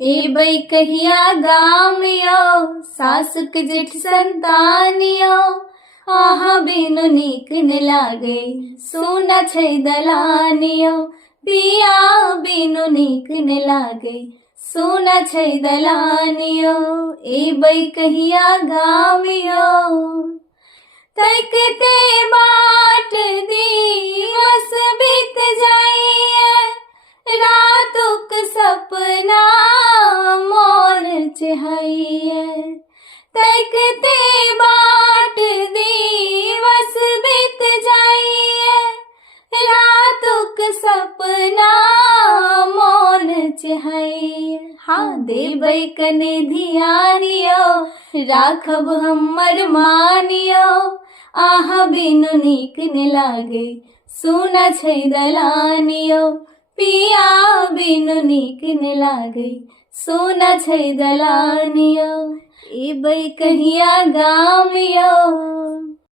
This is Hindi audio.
एबै कहिया गाम यौ सासुक जेठ संतान यौ आहा बिनु नीक न लागे सोना छै दलान यौ पिया बिनु नीक न लागे सोना छै दलान यौ एबै कहिया गाम यौ तकते बाट दिवस बीत जाइए रातुक सपना मोर चहैया तकते बाट दिवस बीत जाइए रातुक सपना मोर चहैया हाँ देबै कने ध्यान यौ राखब हमर मान यौ आहा बिनु नीक न लागे सोना छै दलान यौ पिया बिनु नीक न लागे सोना छै दलान यौ एबै कहिया गाम यौ।